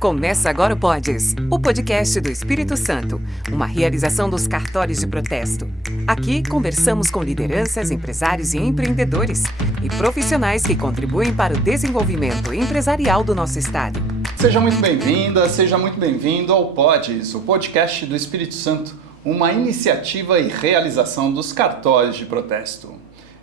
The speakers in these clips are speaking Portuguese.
Começa agora o Podes, o podcast do Espírito Santo, uma realização dos cartórios de protesto. Aqui conversamos com lideranças, empresários e empreendedores e profissionais que contribuem para o desenvolvimento empresarial do nosso estado. Seja muito bem-vinda, seja muito bem-vindo ao Podes, o podcast do Espírito Santo, uma iniciativa e realização dos cartórios de protesto.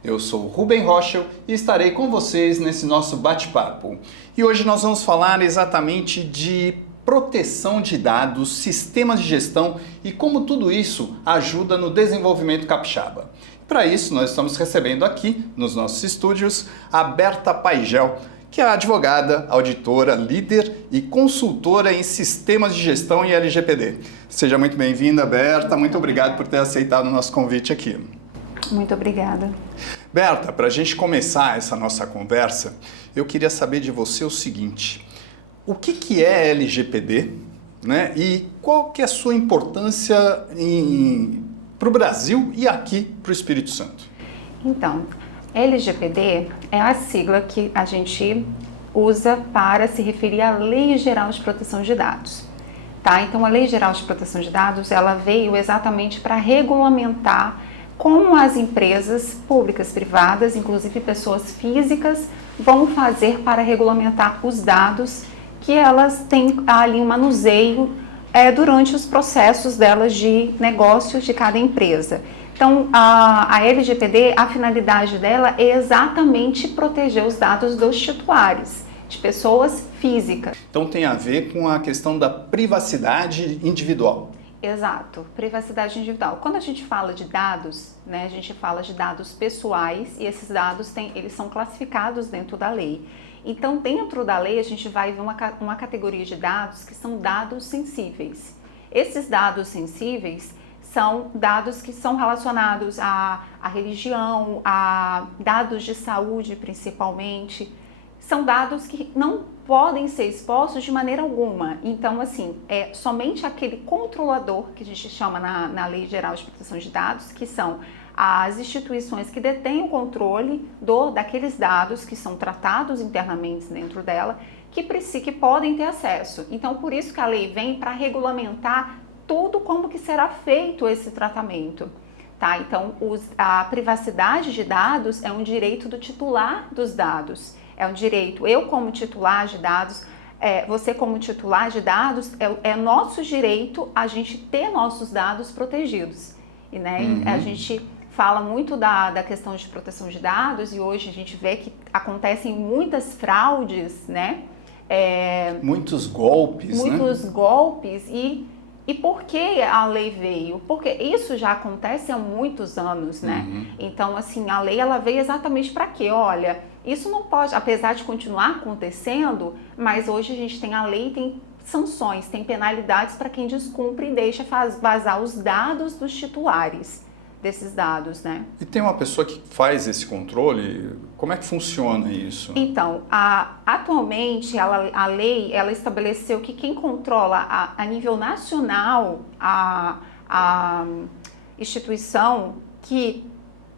Eu sou Rubem Rochel e estarei com vocês nesse nosso bate-papo. E hoje nós vamos falar exatamente de proteção de dados, sistemas de gestão e como tudo isso ajuda no desenvolvimento capixaba. Para isso, nós estamos recebendo aqui, nos nossos estúdios, a Berta Paigel, que é advogada, auditora, líder e consultora em sistemas de gestão e LGPD. Seja muito bem-vinda, Berta. Muito obrigado por ter aceitado o nosso convite aqui. Muito obrigada. Berta, para a gente começar essa nossa conversa, eu queria saber de você o seguinte: o que é LGPD, né? E qual que é a sua importância para o Brasil e aqui para o Espírito Santo? Então, LGPD é a sigla que a gente usa para se referir à Lei Geral de Proteção de Dados. Tá? Então, a Lei Geral de Proteção de Dados, ela veio exatamente para regulamentar como as empresas públicas, privadas, inclusive pessoas físicas, vão fazer para regulamentar os dados que elas têm ali um manuseio durante os processos delas de negócios de cada empresa. Então, a LGPD, a finalidade dela é exatamente proteger os dados dos titulares, de pessoas físicas. Então tem a ver com a questão da privacidade individual. Exato, privacidade individual. Quando a gente fala de dados, né, a gente fala de dados pessoais e esses dados eles são classificados dentro da lei. Então, dentro da lei, a gente vai ver uma categoria de dados que são dados sensíveis. Esses dados sensíveis são dados que são relacionados à religião, a dados de saúde principalmente. São dados que não podem ser expostos de maneira alguma. Então, assim, é somente aquele controlador, que a gente chama na Lei Geral de Proteção de Dados, que são as instituições que detêm o controle daqueles dados que são tratados internamente dentro dela, que podem ter acesso. Então, por isso que a lei vem para regulamentar tudo como que será feito esse tratamento. Tá? Então, a privacidade de dados é um direito do titular dos dados. É um direito, eu como titular de dados, você como titular de dados, é nosso direito a gente ter nossos dados protegidos. E, né, a gente fala muito da questão de proteção de dados e hoje a gente vê que acontecem muitas fraudes, né? Muitos golpes, Muitos golpes e por que a lei veio? Porque isso já acontece há muitos anos, né? Então, assim, a lei ela veio exatamente para quê? Olha, isso não pode, apesar de continuar acontecendo, mas hoje a gente tem a lei, tem sanções, tem penalidades para quem descumpre e deixa vazar os dados dos titulares desses dados, né? E tem uma pessoa que faz esse controle? Como é que funciona isso? Então, atualmente a lei ela estabeleceu que quem controla a nível nacional a instituição que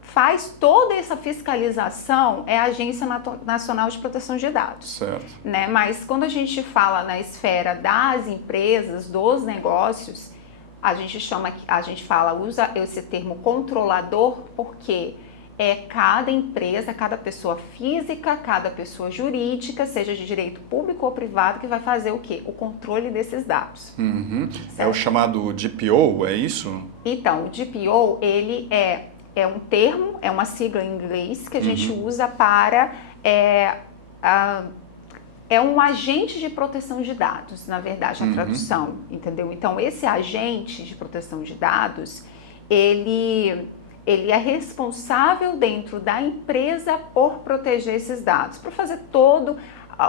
faz toda essa fiscalização é a Agência Nacional de Proteção de Dados. Certo. Né? Mas quando a gente fala na esfera das empresas, dos negócios, a gente usa esse termo controlador porque é cada empresa, cada pessoa física, cada pessoa jurídica, seja de direito público ou privado, que vai fazer o quê? O controle desses dados. É o chamado DPO, é isso? Então, o DPO, ele é um termo, é uma sigla em inglês que a gente usa para... É um agente de proteção de dados, na verdade, a tradução, entendeu? Então, esse agente de proteção de dados, ele é responsável dentro da empresa por proteger esses dados, por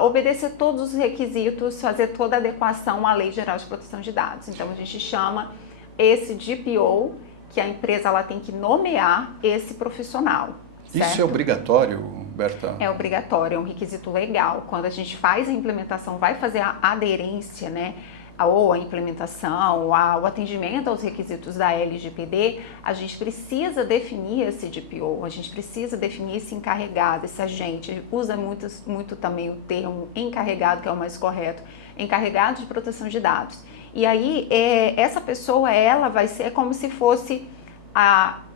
obedecer todos os requisitos, fazer toda a adequação à Lei Geral de Proteção de Dados. Então, a gente chama esse DPO, que a empresa ela tem que nomear esse profissional. Certo? Isso é obrigatório, Berta? É obrigatório, é um requisito legal. Quando a gente faz a implementação, vai fazer a aderência, né, ou a implementação, o atendimento aos requisitos da LGPD, a gente precisa definir esse DPO, a gente precisa definir esse encarregado, esse agente. Usa muito também o termo encarregado, que é o mais correto. encarregado de proteção de dados. E aí, essa pessoa, ela vai ser como se fosse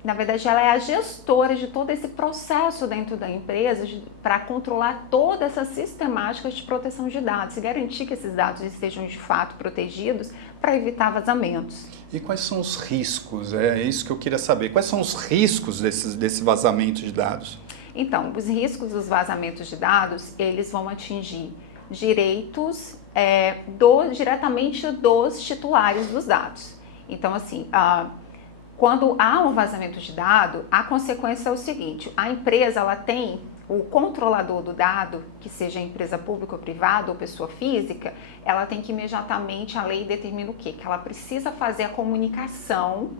na verdade, ela é a gestora de todo esse processo dentro da empresa para controlar toda essa sistemática de proteção de dados e garantir que esses dados estejam de fato protegidos para evitar vazamentos. E quais são os riscos? É isso que eu queria saber. Quais são os riscos desse vazamento de dados? Então, os riscos dos vazamentos de dados, eles vão atingir direitos diretamente dos titulares dos dados. Então, assim, quando há um vazamento de dado, a consequência é o seguinte: a empresa ela tem o controlador do dado, que seja empresa pública ou privada ou pessoa física, ela tem que imediatamente, a lei determina o quê? Que ela precisa fazer a comunicação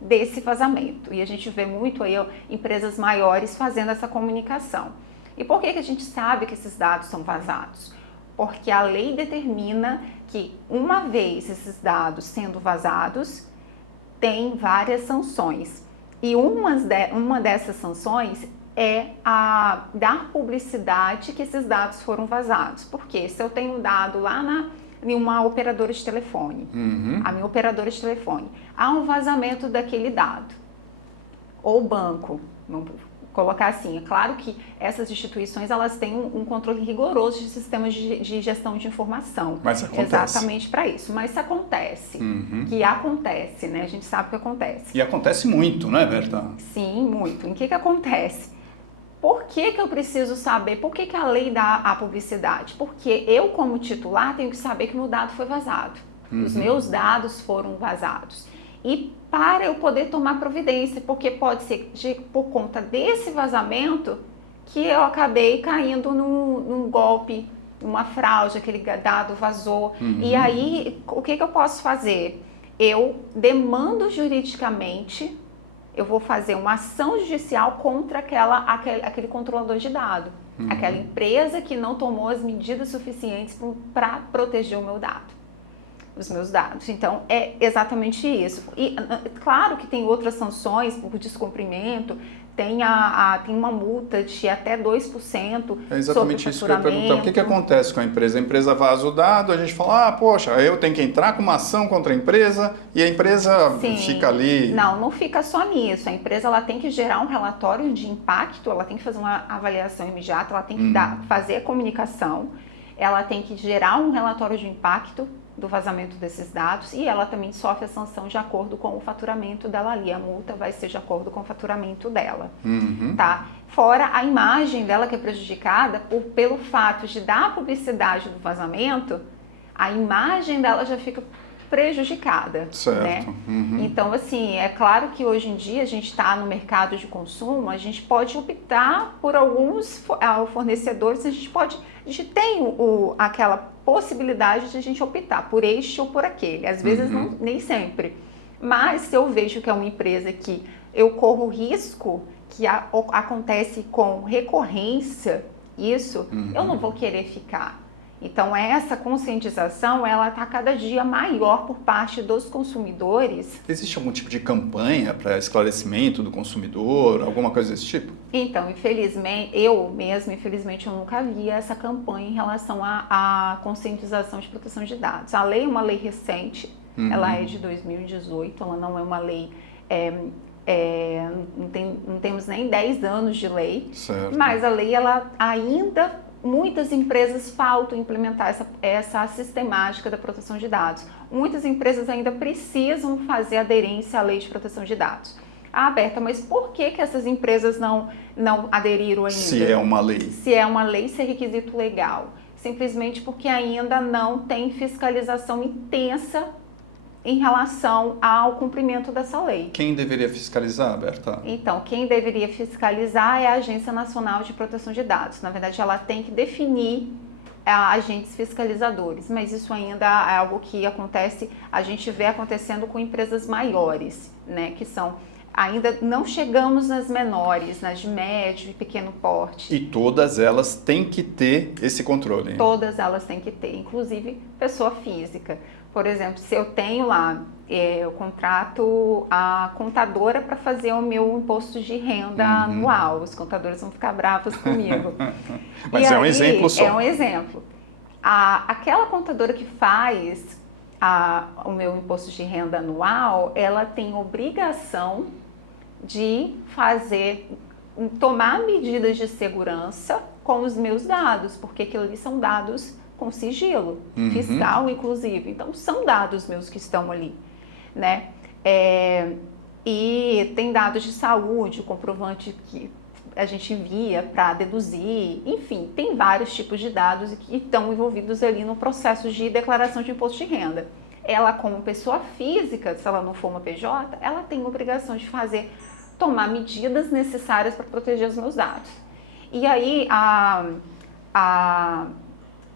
desse vazamento. E a gente vê muito aí empresas maiores fazendo essa comunicação. E por que a gente sabe que esses dados são vazados? Porque a lei determina que, uma vez esses dados sendo vazados, tem várias sanções. E uma dessas sanções é a dar publicidade que esses dados foram vazados. Porque se eu tenho um dado lá em uma operadora de telefone, a minha operadora de telefone, há um vazamento daquele dado, ou banco, vamos colocar assim, é claro que essas instituições elas têm um controle rigoroso de sistemas de gestão de informação. Mas acontece. Exatamente para isso. Mas se acontece, que acontece, né? A gente sabe que acontece. E acontece muito, né, Berta? Sim, muito. Em que acontece? Por que eu preciso saber? Por que a lei dá a publicidade? Porque eu, como titular, tenho que saber que meu dado foi vazado. Os meus dados foram vazados. E para eu poder tomar providência, porque pode ser por conta desse vazamento que eu acabei caindo num golpe, numa fraude, aquele dado vazou. E aí, o que eu posso fazer? Eu demando juridicamente, eu vou fazer uma ação judicial contra aquele controlador de dado, aquela empresa que não tomou as medidas suficientes para proteger o meu dado. Os meus dados. Então, é exatamente isso. E claro que tem outras sanções por descumprimento, tem uma multa de até 2%. É exatamente isso que eu ia perguntar. O que acontece com a empresa? A empresa vaza o dado, a gente fala, poxa, eu tenho que entrar com uma ação contra a empresa e a empresa fica ali... Não fica só nisso. A empresa ela tem que gerar um relatório de impacto, ela tem que fazer uma avaliação imediata, ela tem que fazer a comunicação, ela tem que gerar um relatório de impacto do vazamento desses dados e ela também sofre a sanção de acordo com o faturamento dela ali. A multa vai ser de acordo com o faturamento dela, tá? Fora a imagem dela que é prejudicada pelo fato de dar publicidade do vazamento, a imagem dela já fica prejudicada, certo. Né? Então, assim, é claro que hoje em dia a gente está no mercado de consumo, a gente pode optar por alguns fornecedores, a gente tem aquela possibilidade de a gente optar por este ou por aquele, às vezes nem sempre, mas se eu vejo que é uma empresa que eu corro risco, que acontece com recorrência, eu não vou querer ficar. Então, essa conscientização, ela está cada dia maior por parte dos consumidores. Existe algum tipo de campanha para esclarecimento do consumidor, alguma coisa desse tipo? Então, infelizmente, eu nunca vi essa campanha em relação à conscientização de proteção de dados. A lei é uma lei recente, ela é de 2018, ela não é uma lei... não temos nem 10 anos de lei, certo. Mas a lei, ela ainda... Muitas empresas faltam implementar essa sistemática da proteção de dados. Muitas empresas ainda precisam fazer aderência à lei de proteção de dados. Berta, mas por que essas empresas não aderiram ainda? Se é uma lei. Se é uma lei, se é requisito legal. Simplesmente porque ainda não tem fiscalização intensa em relação ao cumprimento dessa lei. Quem deveria fiscalizar, Berta? Então, quem deveria fiscalizar é a Agência Nacional de Proteção de Dados. Na verdade, ela tem que definir agentes fiscalizadores, mas isso ainda é algo que acontece, a gente vê acontecendo com empresas maiores, né, que são... Ainda não chegamos nas menores, nas de médio e pequeno porte. E todas elas têm que ter esse controle. Todas elas têm que ter, inclusive pessoa física. Por exemplo, se eu tenho lá, eu contrato a contadora para fazer o meu imposto de renda anual. Os contadores vão ficar bravos comigo. Mas é um exemplo só. É um exemplo. Aquela contadora que faz o meu imposto de renda anual, ela tem obrigação de tomar medidas de segurança com os meus dados, porque aquilo ali são dados com sigilo fiscal, inclusive. Então, são dados meus que estão ali, né? E tem dados de saúde, o comprovante que a gente envia para deduzir, enfim, tem vários tipos de dados que estão envolvidos ali no processo de declaração de imposto de renda. Ela, como pessoa física, se ela não for uma PJ, ela tem a obrigação de tomar medidas necessárias para proteger os meus dados. E aí, a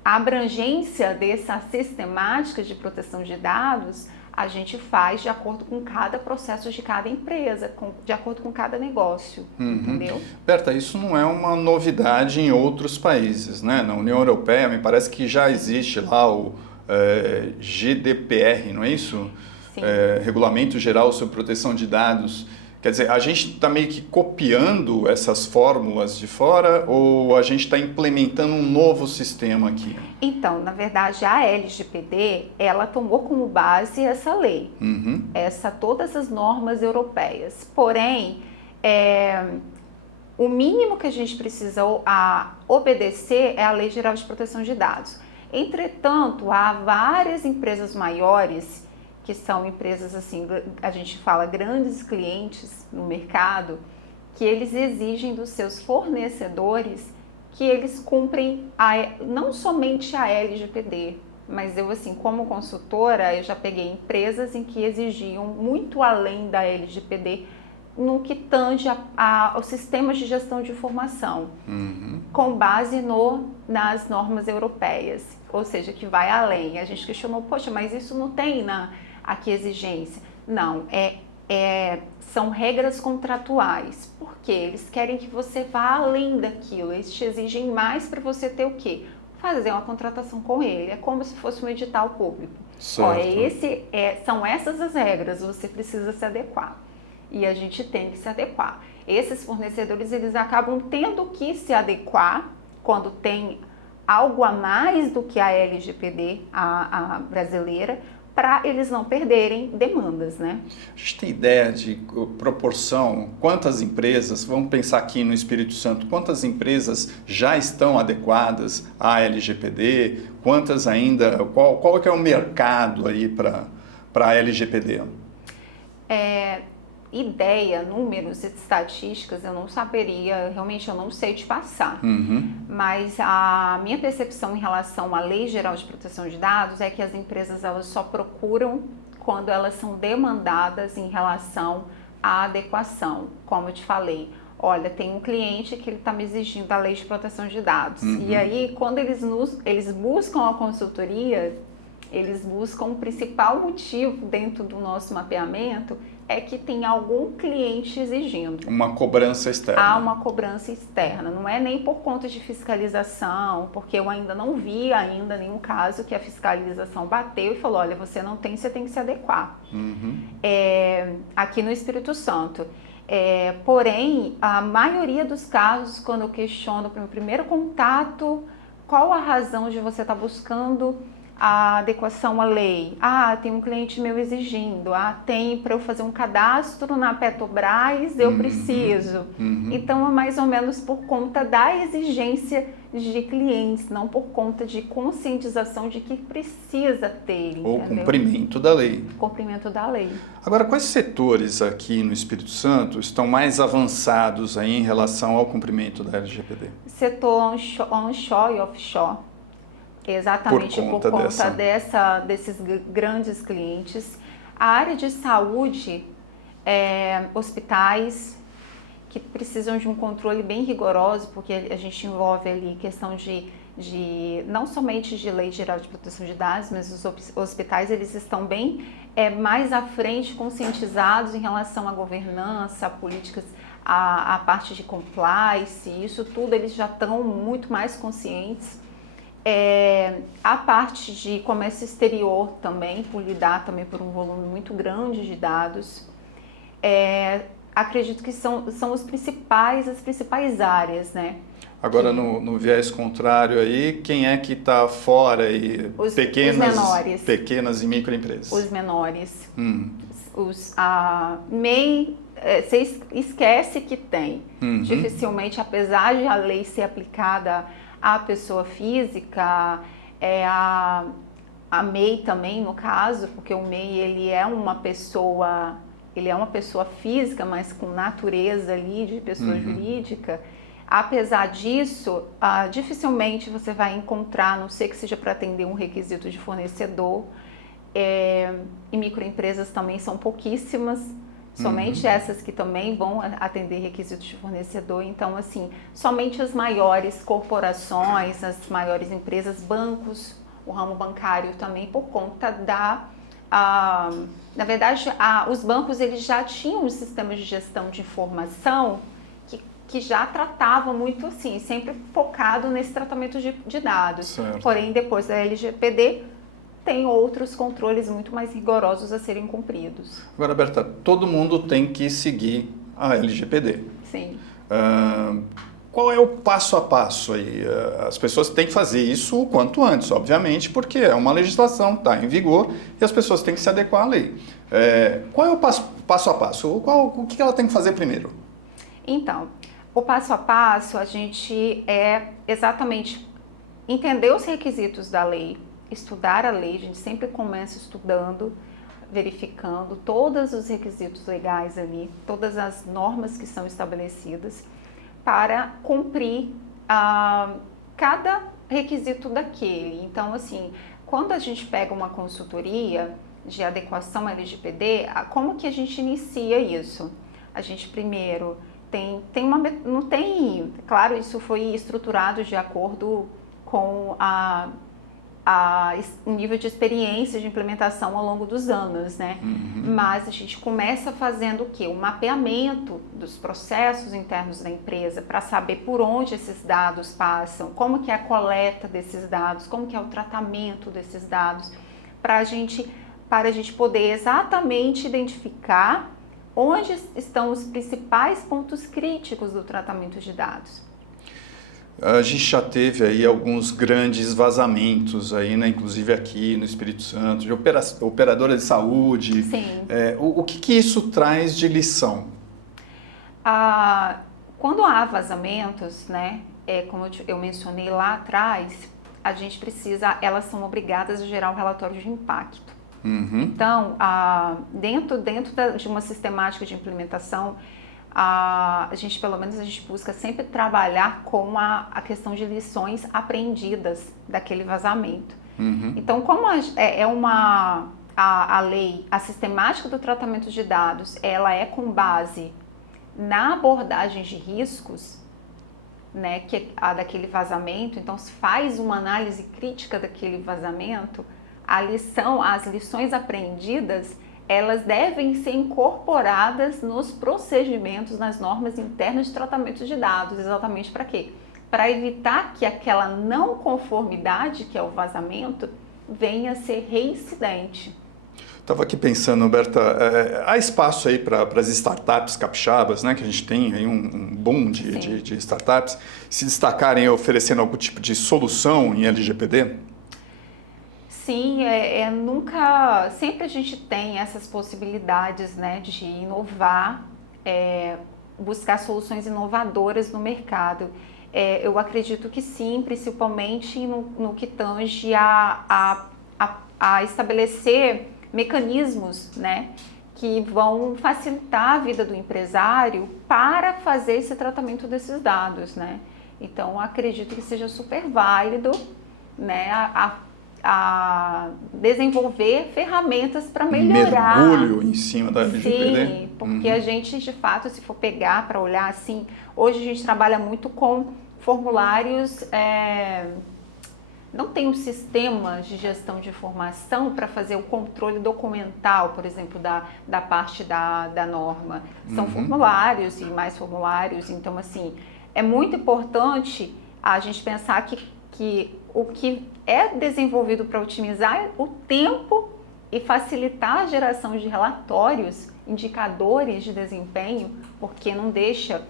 abrangência dessa sistemática de proteção de dados, a gente faz de acordo com cada processo de cada empresa, de acordo com cada negócio, entendeu? Berta, isso não é uma novidade em outros países, né? Na União Europeia, me parece que já existe lá o GDPR, não é isso? Sim. Regulamento Geral sobre Proteção de Dados. Quer dizer, a gente está meio que copiando essas fórmulas de fora ou a gente está implementando um novo sistema aqui? Então, na verdade, a LGPD, ela tomou como base essa lei, todas as normas europeias. Porém, o mínimo que a gente precisa obedecer é a Lei Geral de Proteção de Dados. Entretanto, há várias empresas maiores, que são empresas, assim, a gente fala grandes clientes no mercado, que eles exigem dos seus fornecedores que eles cumprem não somente a LGPD, mas eu, assim, como consultora, eu já peguei empresas em que exigiam muito além da LGPD no que tange aos sistemas de gestão de informação, com base nas normas europeias, ou seja, que vai além. A gente questionou, poxa, mas isso não tem aqui exigência? Não, são regras contratuais, porque eles querem que você vá além daquilo, eles te exigem mais para você ter o quê? Fazer uma contratação com ele, é como se fosse um edital público. São essas as regras, você precisa se adequar. E a gente tem que se adequar. Esses fornecedores, eles acabam tendo que se adequar quando tem algo a mais do que a LGPD, a brasileira, para eles não perderem demandas, né? A gente tem ideia de proporção, quantas empresas, vamos pensar aqui no Espírito Santo, quantas empresas já estão adequadas à LGPD, quantas ainda, qual que é o mercado aí para a LGPD? Ideia, números e estatísticas, eu não saberia, realmente eu não sei te passar. Mas a minha percepção em relação à Lei Geral de Proteção de Dados é que as empresas elas só procuram quando elas são demandadas em relação à adequação. Como eu te falei, olha, tem um cliente que ele está me exigindo a Lei de Proteção de Dados. E aí, quando eles buscam a consultoria, eles buscam o principal motivo dentro do nosso mapeamento é que tem algum cliente exigindo. Uma cobrança externa. Há uma cobrança externa, não é nem por conta de fiscalização, porque eu ainda não vi nenhum caso que a fiscalização bateu e falou, olha, você não tem, você tem que se adequar. Aqui no Espírito Santo. Porém, a maioria dos casos, quando eu questiono para o meu primeiro contato, qual a razão de você estar buscando a adequação à lei? Tem um cliente meu exigindo, tem para eu fazer um cadastro na Petrobras, eu preciso. Então é mais ou menos por conta da exigência de clientes, não por conta de conscientização de que precisa ter, ou entendeu? cumprimento da lei. Cumprimento da lei. Agora, quais setores aqui no Espírito Santo estão mais avançados aí em relação ao cumprimento da LGPD? Setor onshore e offshore. Exatamente por conta desses grandes clientes. A área de saúde, hospitais que precisam de um controle bem rigoroso, porque a gente envolve ali questão de não somente de Lei Geral de Proteção de Dados, mas os hospitais eles estão bem mais à frente, conscientizados em relação à governança, a políticas, a parte de compliance, isso tudo eles já estão muito mais conscientes. A parte de comércio exterior também, por lidar também por um volume muito grande de dados. Acredito que são as principais áreas, né? Agora, no viés contrário aí, quem é que está fora aí? Os menores. Pequenas e microempresas. Os menores. MEI, você esquece que tem. Dificilmente, apesar de a lei ser aplicada à pessoa física, a MEI também, no caso, porque o MEI ele é uma pessoa física, mas com natureza ali de pessoa jurídica. Apesar disso, dificilmente você vai encontrar, a não ser que seja para atender um requisito de fornecedor, e microempresas também são pouquíssimas, somente essas que também vão atender requisitos de fornecedor. Então, assim, somente as maiores corporações, as maiores empresas, bancos, o ramo bancário também, por conta na verdade, os bancos eles já tinham um sistema de gestão de informação que já tratavam muito assim, sempre focado nesse tratamento de dados. Certo. Porém, depois da LGPD, tem outros controles muito mais rigorosos a serem cumpridos. Agora, Berta, todo mundo tem que seguir a LGPD. Sim. Qual é o passo a passo aí? As pessoas têm que fazer isso o quanto antes, obviamente, porque é uma legislação, está em vigor e as pessoas têm que se adequar à lei. Qual é o passo a passo? O que ela tem que fazer primeiro? Então, o passo a passo, a gente exatamente entender os requisitos da lei, estudar a lei. A gente sempre começa estudando, verificando todos os requisitos legais ali, todas as normas que são estabelecidas para cumprir cada requisito daquele. Então, assim, quando a gente pega uma consultoria de adequação à LGPD, como que a gente inicia isso? A gente primeiro claro, isso foi estruturado de acordo com o nível de experiência de implementação ao longo dos anos, né? Mas a gente começa fazendo o quê? O mapeamento dos processos internos da empresa para saber por onde esses dados passam, como que é a coleta desses dados, como que é o tratamento desses dados, para a gente poder exatamente identificar onde estão os principais pontos críticos do tratamento de dados. A gente já teve aí alguns grandes vazamentos aí, né? Inclusive aqui no Espírito Santo, de operadora de saúde. Sim. O que isso traz de lição? Quando há vazamentos, né? Como eu mencionei lá atrás, elas são obrigadas a gerar um relatório de impacto. Então, dentro de uma sistemática de implementação, a gente busca sempre trabalhar com a questão de lições aprendidas daquele vazamento. Então, como a lei, a sistemática do tratamento de dados, ela é com base na abordagem de riscos, né, daquele vazamento, então se faz uma análise crítica daquele vazamento, as lições aprendidas, elas devem ser incorporadas nos procedimentos, nas normas internas de tratamento de dados. Exatamente para quê? Para evitar que aquela não conformidade, que é o vazamento, venha a ser reincidente. Estava aqui pensando, Berta, há espaço aí para as startups capixabas, né, que a gente tem aí um boom de startups, se destacarem oferecendo algum tipo de solução em LGPD? Sim, sempre a gente tem essas possibilidades, né, de inovar, buscar soluções inovadoras no mercado. Eu acredito que sim, principalmente no que tange a estabelecer mecanismos, né, que vão facilitar a vida do empresário para fazer esse tratamento desses dados, né. Então, acredito que seja super válido, né, a desenvolver ferramentas para melhorar. Mergulho em cima da LGPD. Sim, porque a gente, de fato, se for pegar para olhar assim, hoje a gente trabalha muito com formulários, não tem um sistema de gestão de informação para fazer o controle documental, por exemplo, da parte da norma. São formulários e mais formulários, então assim, é muito importante a gente pensar que o que é desenvolvido para otimizar o tempo e facilitar a geração de relatórios, indicadores de desempenho, porque não deixa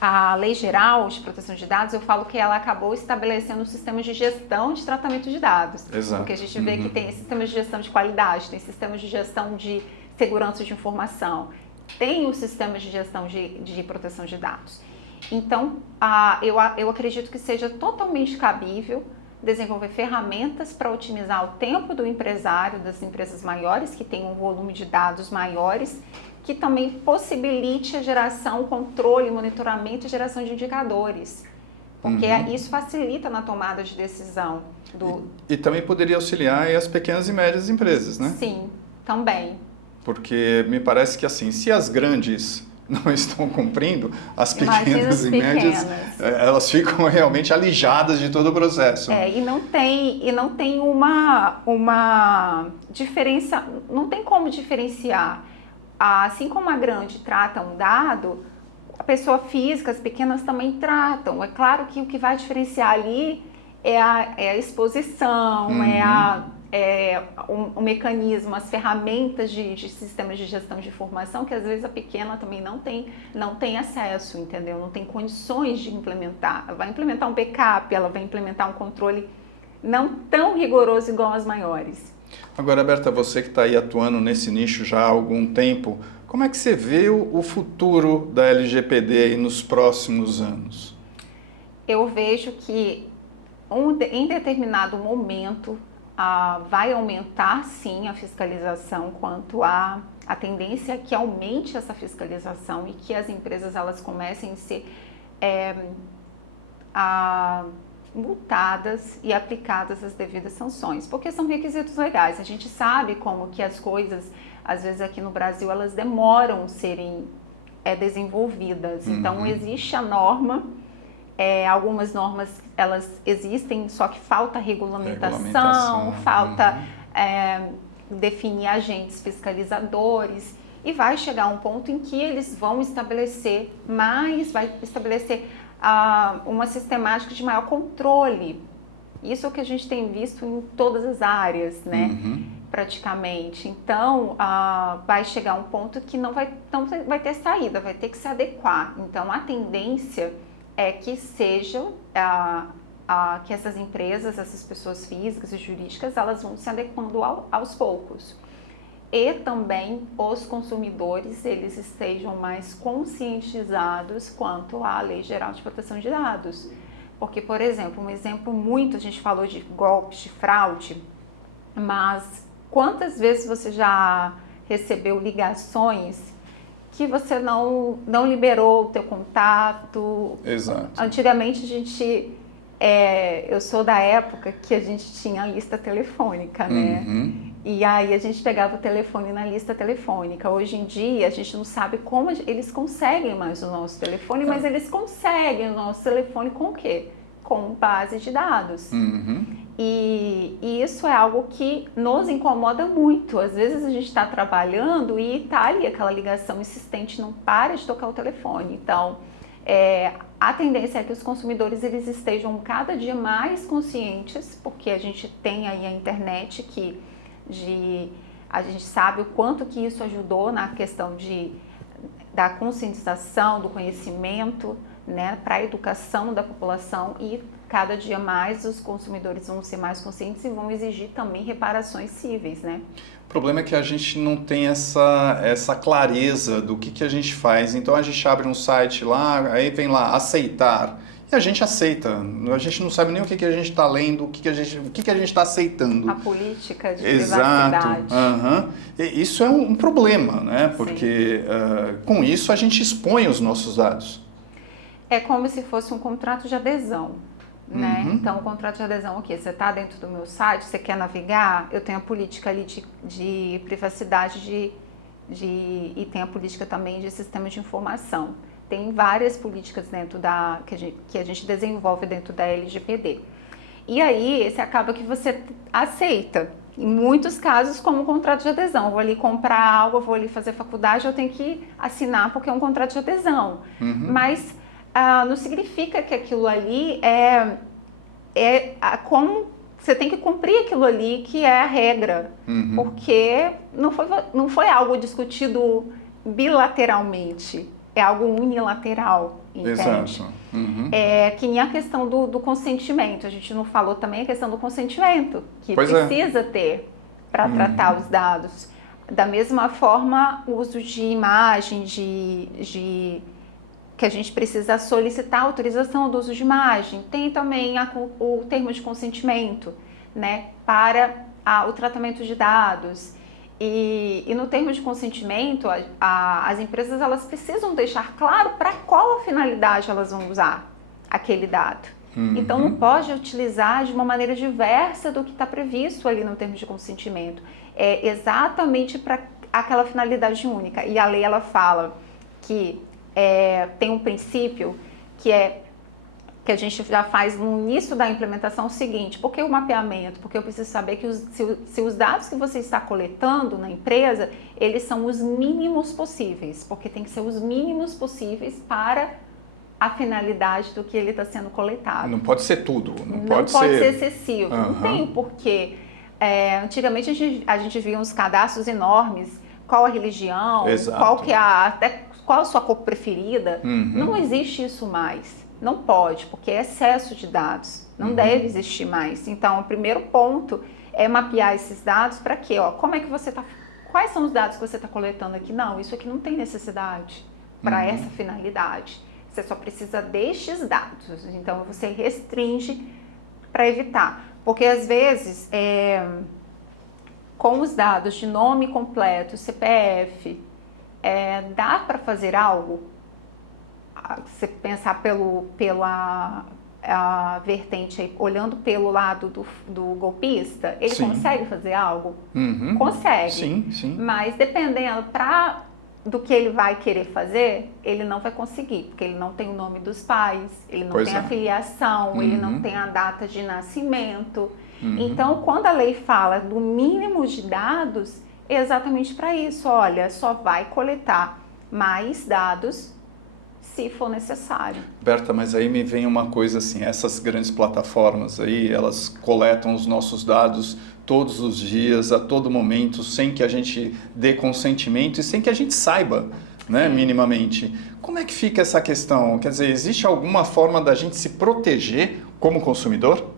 a Lei Geral de Proteção de Dados, eu falo que ela acabou estabelecendo um sistema de gestão de tratamento de dados. Exato. Porque a gente vê que tem sistemas de gestão de qualidade, tem sistemas de gestão de segurança de informação, tem o sistema de gestão de proteção de dados. Então, eu acredito que seja totalmente cabível desenvolver ferramentas para otimizar o tempo do empresário, das empresas maiores, que têm um volume de dados maiores, que também possibilite a geração, controle, monitoramento e geração de indicadores. Porque isso facilita na tomada de decisão. E também poderia auxiliar aí as pequenas e médias empresas, né? Sim, também. Porque me parece que assim, se as grandes não estão cumprindo, as pequenas e médias, elas ficam realmente alijadas de todo o processo. E não tem uma diferença, não tem como diferenciar. Assim como a grande trata um dado, a pessoa física, as pequenas também tratam. É claro que o que vai diferenciar ali é a exposição, o mecanismo, as ferramentas de sistemas de gestão de informação, que às vezes a pequena também não tem acesso, entendeu? Não tem condições de implementar. Ela vai implementar um backup, ela vai implementar um controle não tão rigoroso igual as maiores. Agora, Berta, você que está aí atuando nesse nicho já há algum tempo, como é que você vê o futuro da LGPD aí nos próximos anos? Eu vejo que em determinado momento vai aumentar sim a fiscalização, quanto a tendência é que aumente essa fiscalização e que as empresas elas comecem a ser multadas e aplicadas as devidas sanções, porque são requisitos legais. A gente sabe como que as coisas, às vezes aqui no Brasil, elas demoram a serem desenvolvidas. Então, existe a norma, algumas normas, elas existem, só que falta regulamentação. Falta definir agentes fiscalizadores, e vai chegar um ponto em que eles vão estabelecer uma sistemática de maior controle. Isso é o que a gente tem visto em todas as áreas, né? Praticamente. Então, vai chegar um ponto que não vai ter saída, vai ter que se adequar. Então, a tendência é que sejam que essas empresas, essas pessoas físicas e jurídicas, elas vão se adequando aos poucos. E também os consumidores, eles estejam mais conscientizados quanto à Lei Geral de Proteção de Dados. Porque, por exemplo, a gente falou de golpes, de fraude, mas quantas vezes você já recebeu ligações que você não liberou o teu contato? Exato. Antigamente eu sou da época que a gente tinha a lista telefônica, né? E aí a gente pegava o telefone na lista telefônica. Hoje em dia a gente não sabe como eles conseguem mais o nosso telefone, mas eles conseguem o nosso telefone com o quê? Com base de dados. E isso é algo que nos incomoda muito. Às vezes a gente está trabalhando e está ali aquela ligação insistente, não para de tocar o telefone. Então, a tendência é que os consumidores eles estejam cada dia mais conscientes, porque a gente tem aí a internet a gente sabe o quanto que isso ajudou na questão da conscientização, do conhecimento, né, para a educação da população, e cada dia mais os consumidores vão ser mais conscientes e vão exigir também reparações cíveis, né? O problema é que a gente não tem essa clareza do que a gente faz. Então a gente abre um site lá, aí vem lá, aceitar. E a gente aceita. A gente não sabe nem o que a gente está lendo, o que a gente está aceitando. A política de privacidade. E isso é um problema, né? Porque com isso a gente expõe os nossos dados. É como se fosse um contrato de adesão. Né? Então, o contrato de adesão, o quê? Você está dentro do meu site, você quer navegar, eu tenho a política ali de privacidade e tem a política também de sistema de informação. Tem várias políticas dentro que a gente desenvolve dentro da LGPD. E aí, acaba que você aceita, em muitos casos, como contrato de adesão. Eu vou ali comprar algo, eu vou ali fazer faculdade, eu tenho que assinar porque é um contrato de adesão. Mas não significa que aquilo ali como você tem que cumprir aquilo ali que é a regra, porque não foi algo discutido bilateralmente, é algo unilateral. entende? Exato. Que nem a questão do consentimento. A gente não falou também a questão do consentimento, que Pois precisa ter para tratar os dados. Da mesma forma, o uso de imagem, que a gente precisa solicitar autorização do uso de imagem. Tem também o termo de consentimento, né, para o tratamento de dados. E no termo de consentimento, as empresas elas precisam deixar claro para qual a finalidade elas vão usar aquele dado. Então, não pode utilizar de uma maneira diversa do que está previsto ali no termo de consentimento. É exatamente para aquela finalidade única. E a lei ela fala que tem um princípio que a gente já faz no início da implementação o seguinte: por que o mapeamento? Porque eu preciso saber que se os dados que você está coletando na empresa, eles são os mínimos possíveis, porque tem que ser os mínimos possíveis para a finalidade do que ele está sendo coletado. Não pode ser tudo. Não pode ser excessivo. Não tem o porquê. Antigamente a gente via uns cadastros enormes, qual a religião, Exato. qual a sua cor preferida. Não existe isso mais. Não pode, porque é excesso de dados. Não deve existir mais. Então, o primeiro ponto é mapear esses dados para quê? Como é que você está... Quais são os dados que você está coletando aqui? Não, isso aqui não tem necessidade para essa finalidade. Você só precisa destes dados. Então, você restringe para evitar. Porque, às vezes, com os dados de nome completo, CPF, dá para fazer algo? Você pensar pela vertente, aí, olhando pelo lado do golpista, ele consegue fazer algo? Consegue. Sim. Mas, dependendo do que ele vai querer fazer, ele não vai conseguir, porque ele não tem o nome dos pais, ele não tem a filiação, ele não tem a data de nascimento. Então, quando a lei fala do mínimo de dados, é exatamente para isso. Olha, só vai coletar mais dados se for necessário. Berta, mas aí me vem uma coisa assim, essas grandes plataformas aí, elas coletam os nossos dados todos os dias, a todo momento, sem que a gente dê consentimento e sem que a gente saiba, né, minimamente. Como é que fica essa questão? Quer dizer, existe alguma forma da gente se proteger como consumidor?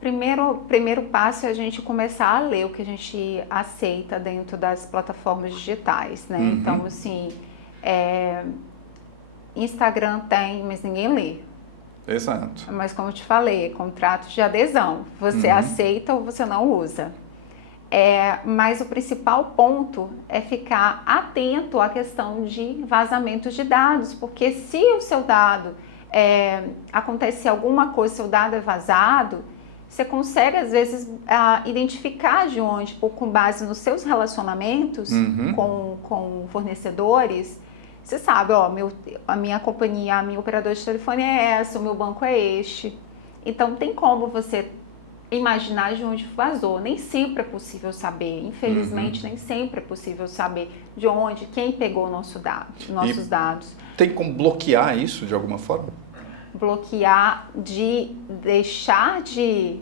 Primeiro passo é a gente começar a ler o que a gente aceita dentro das plataformas digitais, né? Então, assim, Instagram tem, mas ninguém lê. Exato. Mas como eu te falei, contrato de adesão. Você aceita ou você não usa. Mas o principal ponto é ficar atento à questão de vazamento de dados, porque se o seu dado acontece alguma coisa, seu dado é vazado, você consegue às vezes identificar de onde, com base nos seus relacionamentos com fornecedores. Você sabe, a minha companhia, a minha operadora de telefone é essa, o meu banco é este. Então, tem como você imaginar de onde vazou. Nem sempre é possível saber, infelizmente, nem sempre é possível saber de onde, quem pegou nossos dados. Tem como bloquear isso de alguma forma? Bloquear de deixar de...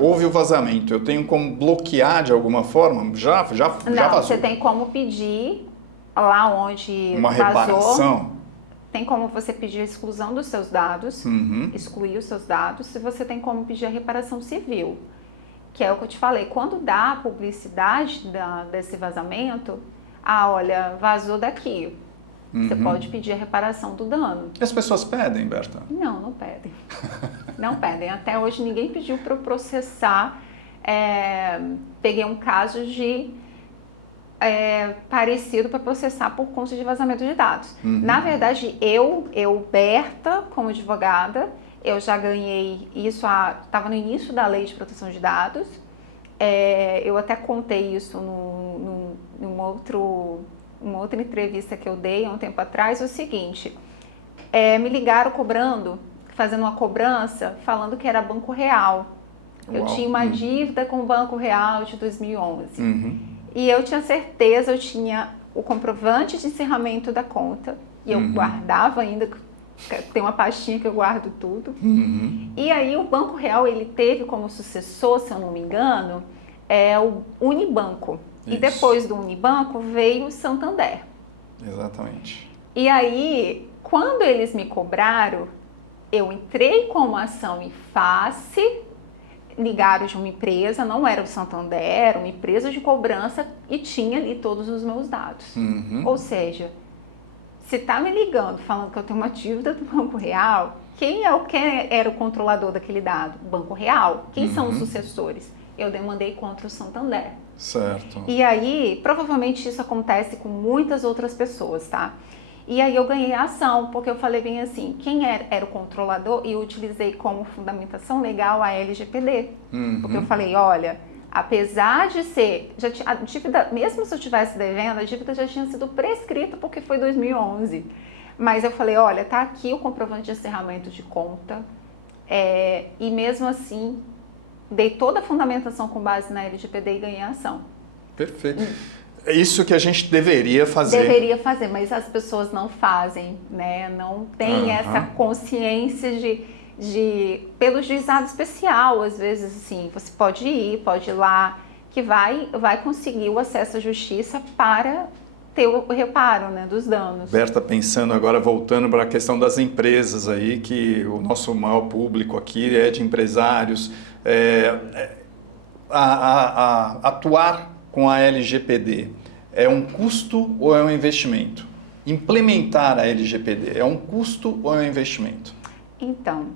Houve o vazamento, eu tenho como bloquear de alguma forma? Já vazou? Não, você tem como pedir... lá onde uma vazou, reparação? Tem como você pedir a exclusão dos seus dados, excluir os seus dados, e você tem como pedir a reparação civil, que é o que eu te falei. Quando dá a publicidade desse vazamento, olha, vazou daqui, você pode pedir a reparação do dano. As pessoas pedem, Berta? Não pedem. Não pedem. Até hoje ninguém pediu para eu processar. Peguei um caso de... parecido para processar por conta de vazamento de dados. Na verdade, eu, Berta, como advogada, eu já ganhei isso, estava no início da lei de proteção de dados, eu até contei isso numa outra entrevista que eu dei há um tempo atrás, o seguinte, me ligaram fazendo uma cobrança, falando que era Banco Real. Eu tinha uma dívida com o Banco Real de 2011. E eu tinha certeza, eu tinha o comprovante de encerramento da conta, e eu guardava ainda, tem uma pastinha que eu guardo tudo. E aí o Banco Real, ele teve como sucessor, se eu não me engano, o Unibanco. Isso. E depois do Unibanco veio o Santander. Exatamente. E aí, quando eles me cobraram, eu entrei com uma ação em face, ligaram de uma empresa, não era o Santander, era uma empresa de cobrança e tinha ali todos os meus dados. Ou seja, se tá me ligando falando que eu tenho uma dívida do Banco Real, quem era o controlador daquele dado? O Banco Real. Quem são os sucessores? Eu demandei contra o Santander. Certo. E aí, provavelmente isso acontece com muitas outras pessoas, tá? E aí eu ganhei a ação, porque eu falei bem assim, quem era o controlador, e eu utilizei como fundamentação legal a LGPD. Porque eu falei, olha, apesar de ser, a dívida, mesmo se eu estivesse devendo, a dívida já tinha sido prescrita porque foi 2011. Mas eu falei, olha, tá aqui o comprovante de encerramento de conta, e mesmo assim, dei toda a fundamentação com base na LGPD e ganhei a ação. Perfeito. É isso que a gente deveria fazer. Deveria fazer, mas as pessoas não fazem, né? Não tem essa consciência pelo juizado especial, às vezes, assim, você pode ir lá, que vai conseguir o acesso à justiça para ter o reparo, né, dos danos. Berta, pensando agora, voltando para a questão das empresas aí, que o nosso maior público aqui é de empresários, atuar com a LGPD é um custo ou é um investimento? Implementar a LGPD é um custo ou é um investimento? Então,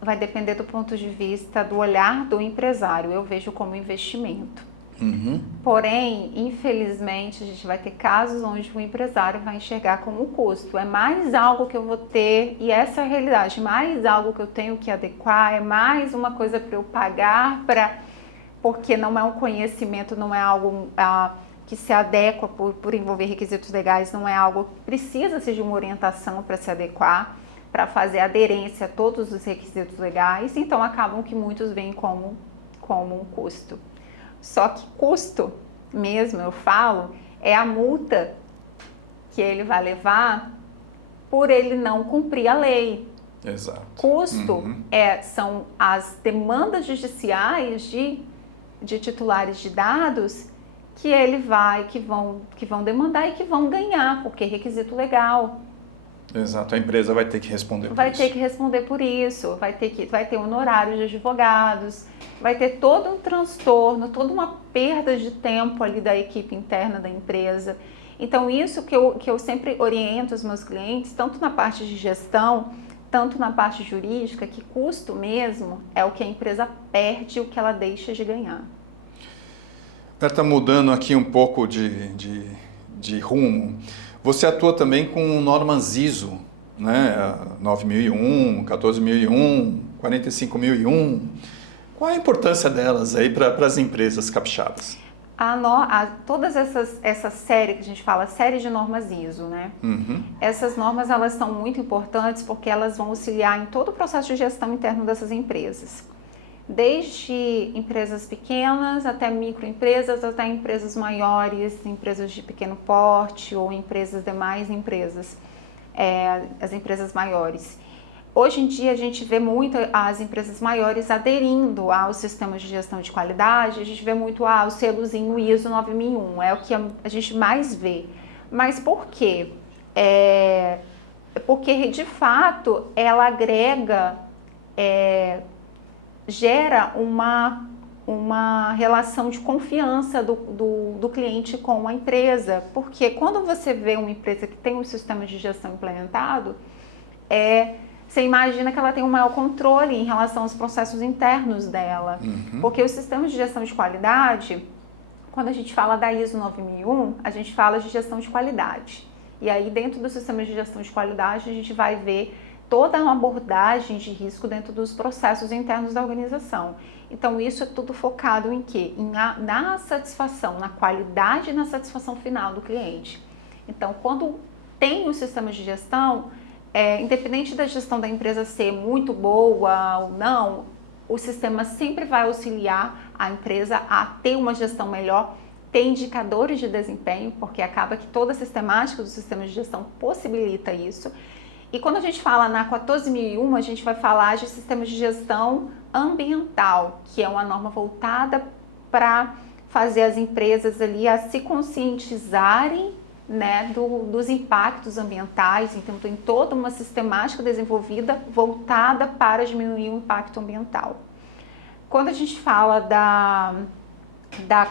vai depender do ponto de vista do olhar do empresário. Eu vejo como investimento. Porém, infelizmente, a gente vai ter casos onde o empresário vai enxergar como custo. É mais algo que eu vou ter, e essa é a realidade, mais algo que eu tenho que adequar, é mais uma coisa para eu pagar, porque não é um conhecimento, não é algo que se adequa por envolver requisitos legais, não é algo que precisa-se de uma orientação para se adequar, para fazer aderência a todos os requisitos legais, então acabam que muitos veem como um custo. Só que custo mesmo, eu falo, é a multa que ele vai levar por ele não cumprir a lei. Exato. Custo são as demandas judiciais de titulares de dados que vão demandar e que vão ganhar, porque é requisito legal. Exato, a empresa vai ter que responder por isso. Vai ter que responder por isso, vai ter honorários de advogados, vai ter todo um transtorno, toda uma perda de tempo ali da equipe interna da empresa. Então, isso que eu sempre oriento os meus clientes, tanto na parte de gestão, tanto na parte jurídica, que custo mesmo é o que a empresa perde, o que ela deixa de ganhar. Está mudando aqui um pouco de rumo. Você atua também com normas ISO, né? 9001, 14001, 45001. Qual a importância delas aí para as empresas capixabas? Todas essa série que a gente fala, série de normas ISO, né? Essas normas, elas são muito importantes porque elas vão auxiliar em todo o processo de gestão interno dessas empresas. Desde empresas pequenas até microempresas, até empresas maiores, empresas de pequeno porte ou demais empresas, as empresas maiores. Hoje em dia a gente vê muito as empresas maiores aderindo aos sistemas de gestão de qualidade, a gente vê muito o selozinho ISO 9001, é o que a gente mais vê. Mas por quê? Porque de fato ela agrega, gera uma relação de confiança do cliente com a empresa, porque quando você vê uma empresa que tem um sistema de gestão implementado, você imagina que ela tem um maior controle em relação aos processos internos dela, porque os sistemas de gestão de qualidade, quando a gente fala da ISO 9001, a gente fala de gestão de qualidade, e aí dentro do sistema de gestão de qualidade a gente vai ver toda uma abordagem de risco dentro dos processos internos da organização. Então, isso é tudo focado em quê? Na satisfação, na qualidade e na satisfação final do cliente. Então, quando tem o sistema de gestão, independente da gestão da empresa ser muito boa ou não, o sistema sempre vai auxiliar a empresa a ter uma gestão melhor, ter indicadores de desempenho, porque acaba que toda a sistemática do sistema de gestão possibilita isso. E quando a gente fala na 14001, a gente vai falar de sistemas de gestão ambiental, que é uma norma voltada para fazer as empresas ali a se conscientizarem né, dos impactos ambientais, então tem toda uma sistemática desenvolvida voltada para diminuir o impacto ambiental. Quando a gente fala da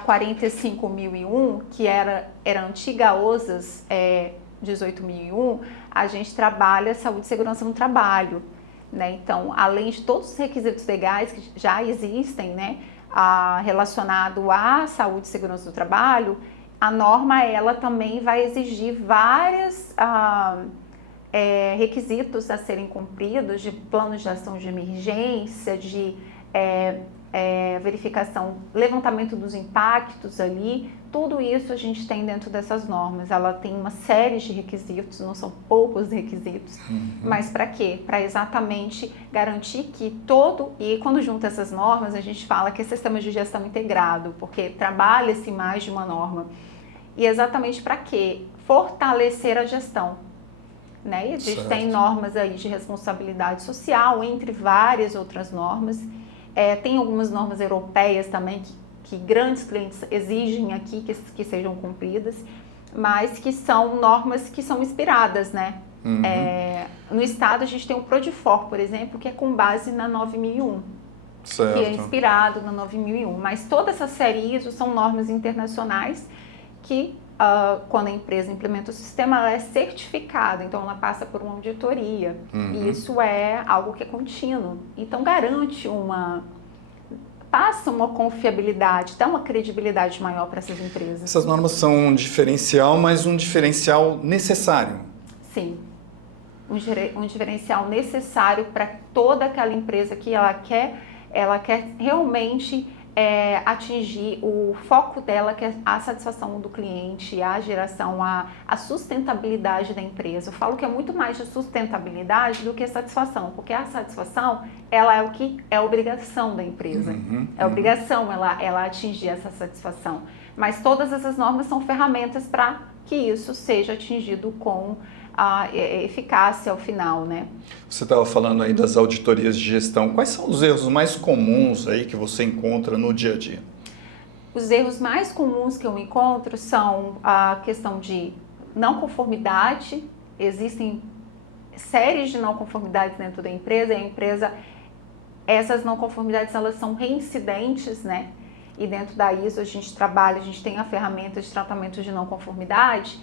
45001, que era a antiga OSAS 18001, a gente trabalha saúde e segurança no trabalho, né? Então, além de todos os requisitos legais que já existem, né, relacionado à saúde e segurança do trabalho, a norma ela também vai exigir vários requisitos a serem cumpridos, de planos de ação de emergência, de verificação, levantamento dos impactos ali, tudo isso a gente tem dentro dessas normas. Ela tem uma série de requisitos, não são poucos requisitos, mas para quê? Para exatamente garantir que e quando junta essas normas, a gente fala que é sistema de gestão integrado, porque trabalha-se mais de uma norma. E exatamente para quê? Fortalecer a gestão. Né? E a gente tem normas aí de responsabilidade social, entre várias outras normas. Tem algumas normas europeias também que grandes clientes exigem aqui que sejam cumpridas, mas que são normas que são inspiradas, né? No estado a gente tem o Prodifor, por exemplo, que é com base na 9001, certo, que é inspirado na 9001. Mas toda essa série ISO são normas internacionais que, quando a empresa implementa o sistema, ela é certificada, então ela passa por uma auditoria. E isso é algo que é contínuo. Então garante passa uma confiabilidade, dá uma credibilidade maior para essas empresas. Essas normas são um diferencial, mas um diferencial necessário. Sim, um diferencial necessário para toda aquela empresa que ela quer realmente atingir o foco dela, que é a satisfação do cliente, a geração, a sustentabilidade da empresa. Eu falo que é muito mais de sustentabilidade do que satisfação, porque a satisfação, ela é o que é a obrigação da empresa. É obrigação ela atingir essa satisfação. Mas todas essas normas são ferramentas para que isso seja atingido com a eficácia ao final, né? Você estava falando aí das auditorias de gestão. Quais são os erros mais comuns aí que você encontra no dia a dia? Os erros mais comuns que eu encontro são a questão de não conformidade. Existem séries de não conformidades dentro da empresa. Essas não conformidades, elas são reincidentes, né? E dentro da ISO a gente tem a ferramenta de tratamento de não conformidade.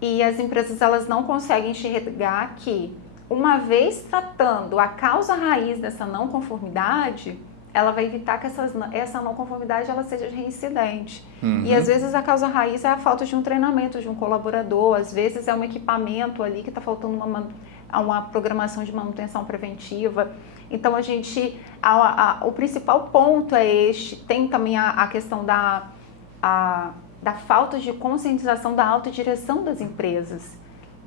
E as empresas elas não conseguem enxergar que, uma vez tratando a causa raiz dessa não conformidade, ela vai evitar que essa não conformidade ela seja reincidente. E às vezes a causa raiz é a falta de um treinamento de um colaborador, às vezes é um equipamento ali que está faltando uma programação de manutenção preventiva. Então o principal ponto é tem também a questão da falta de conscientização da autodireção das empresas,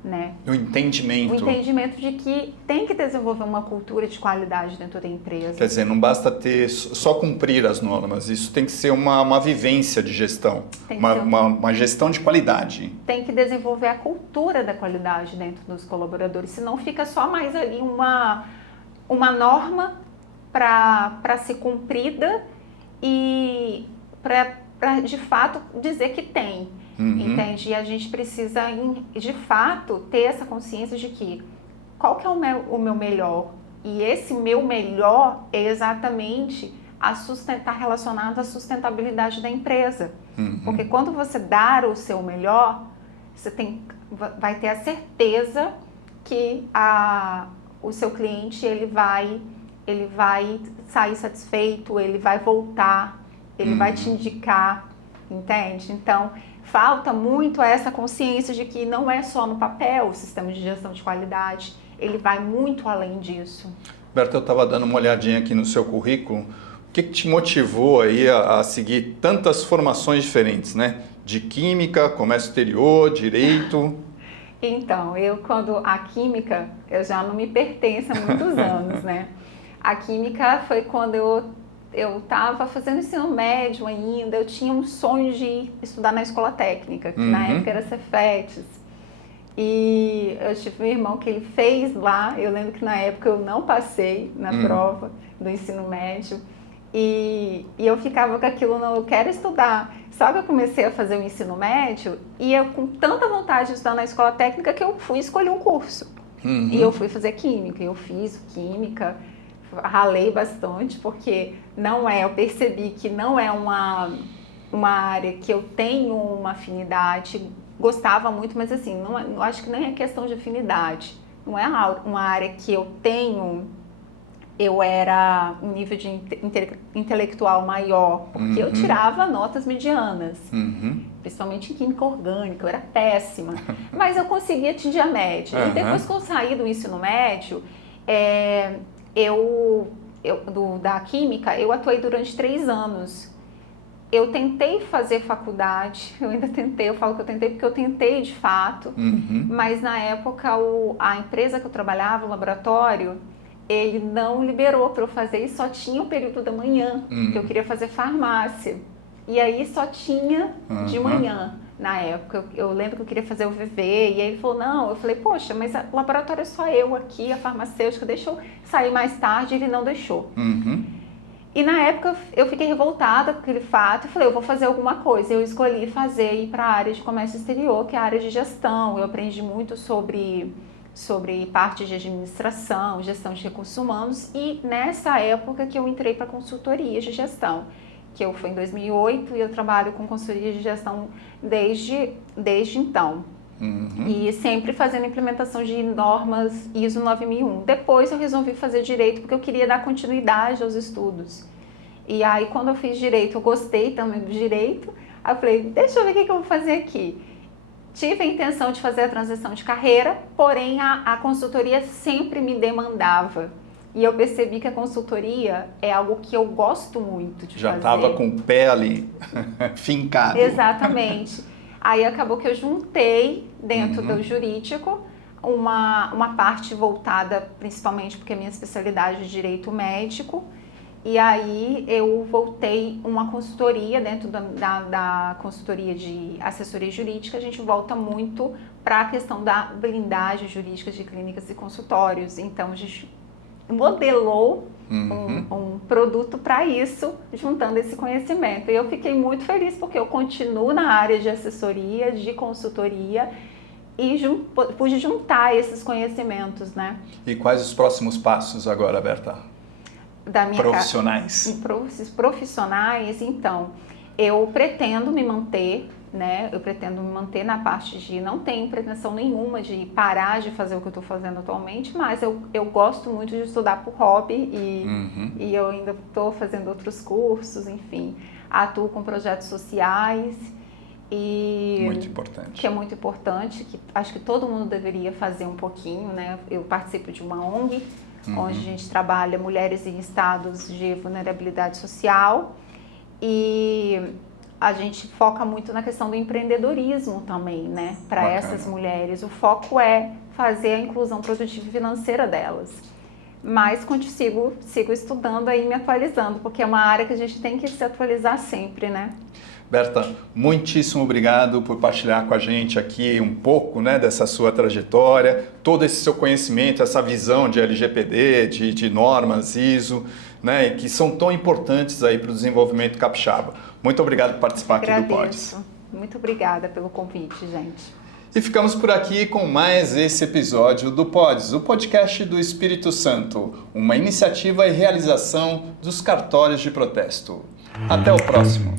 né? O entendimento. O entendimento de que tem que desenvolver uma cultura de qualidade dentro da empresa. Quer dizer, não basta só cumprir as normas, isso tem que ser uma vivência de gestão, uma gestão de qualidade. Tem que desenvolver a cultura da qualidade dentro dos colaboradores, senão fica só mais ali uma norma para ser cumprida e para de fato dizer que tem, entende? E a gente precisa de fato ter essa consciência de que qual que é o meu melhor, e esse meu melhor é exatamente está relacionado à sustentabilidade da empresa, porque quando você dar o seu melhor, você vai ter a certeza que o seu cliente ele vai sair satisfeito, ele vai voltar, ele vai te indicar, entende? Então, falta muito essa consciência de que não é só no papel o sistema de gestão de qualidade, ele vai muito além disso. Berta, eu estava dando uma olhadinha aqui no seu currículo. O que te motivou aí a seguir tantas formações diferentes, né? De química, comércio exterior, direito... Então, quando a química, eu já não me pertence há muitos anos, né? A química foi quando eu estava fazendo ensino médio ainda, eu tinha um sonho de estudar na escola técnica, que na época era Cefetes. E eu tive um irmão que ele fez lá, eu lembro que na época eu não passei na prova do ensino médio. E eu ficava com aquilo, não, eu quero estudar. Só que eu comecei a fazer o ensino médio e eu com tanta vontade de estudar na escola técnica que eu fui escolher um curso. E eu fui fazer química, eu fiz química, ralei bastante, porque eu percebi que não é uma área que eu tenho uma afinidade, gostava muito, mas assim, eu acho que nem é questão de afinidade, não é uma área que eu era um nível de intelectual maior, porque eu tirava notas medianas, principalmente em química orgânica, eu era péssima, mas eu conseguia atingir a média. E depois que eu saí do ensino médio, da química, eu atuei durante 3 anos. Eu tentei fazer faculdade, eu ainda tentei, eu falo que eu tentei porque eu tentei de fato, mas na época a empresa que eu trabalhava, o laboratório, ele não liberou para eu fazer e só tinha o período da manhã, que eu queria fazer farmácia. E aí só tinha de manhã, na época. Eu lembro que eu queria fazer o VV, e aí ele falou, não, eu falei, poxa, mas o laboratório é só eu aqui, a farmacêutica, deixa eu sair mais tarde, ele não deixou. E na época eu fiquei revoltada com aquele fato e falei, eu vou fazer alguma coisa. Eu escolhi ir para a área de comércio exterior, que é a área de gestão. Eu aprendi muito sobre parte de administração, gestão de recursos humanos, e nessa época que eu entrei para consultoria de gestão, que foi em 2008 e eu trabalho com consultoria de gestão desde então. E sempre fazendo implementação de normas ISO 9001. Depois eu resolvi fazer direito porque eu queria dar continuidade aos estudos. E aí quando eu fiz direito, eu gostei também do direito, aí eu falei, deixa eu ver o que eu vou fazer aqui. Tive a intenção de fazer a transição de carreira, porém a consultoria sempre me demandava. E eu percebi que a consultoria é algo que eu gosto muito de fazer. Já estava com o pé ali, fincado. Exatamente. Aí acabou que eu juntei dentro do jurídico uma parte voltada principalmente porque a minha especialidade é direito médico. E aí eu voltei uma consultoria, dentro da consultoria de assessoria jurídica, a gente volta muito para a questão da blindagem jurídica de clínicas e consultórios. Então a gente modelou um produto para isso, juntando esse conhecimento. E eu fiquei muito feliz porque eu continuo na área de assessoria, de consultoria, e pude juntar esses conhecimentos, né? E quais os próximos passos agora, Berta? Profissionais. Profissionais, então, eu pretendo me manter, né? Eu pretendo me manter na parte de, não tenho pretensão nenhuma de parar de fazer o que eu estou fazendo atualmente, mas eu gosto muito de estudar por hobby e eu ainda estou fazendo outros cursos, enfim, atuo com projetos sociais. Muito importante. Que é muito importante, que acho que todo mundo deveria fazer um pouquinho, né? Eu participo de uma ONG, onde a gente trabalha mulheres em estados de vulnerabilidade social e a gente foca muito na questão do empreendedorismo também, né? Para essas mulheres, o foco é fazer a inclusão produtiva e financeira delas. Mas sigo estudando aí, me atualizando, porque é uma área que a gente tem que se atualizar sempre, né? Berta, muitíssimo obrigado por partilhar com a gente aqui um pouco, né, dessa sua trajetória, todo esse seu conhecimento, essa visão de LGPD, de normas ISO, né, que são tão importantes aí para o desenvolvimento capixaba. Muito obrigado por participar aqui do Pods. Muito obrigada pelo convite, gente. E ficamos por aqui com mais esse episódio do Pods, o podcast do Espírito Santo, uma iniciativa e realização dos cartórios de protesto. Até o próximo.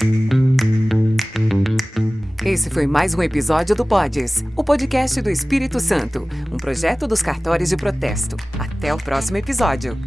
Esse foi mais um episódio do Pods, o podcast do Espírito Santo, um projeto dos cartórios de protesto. Até o próximo episódio.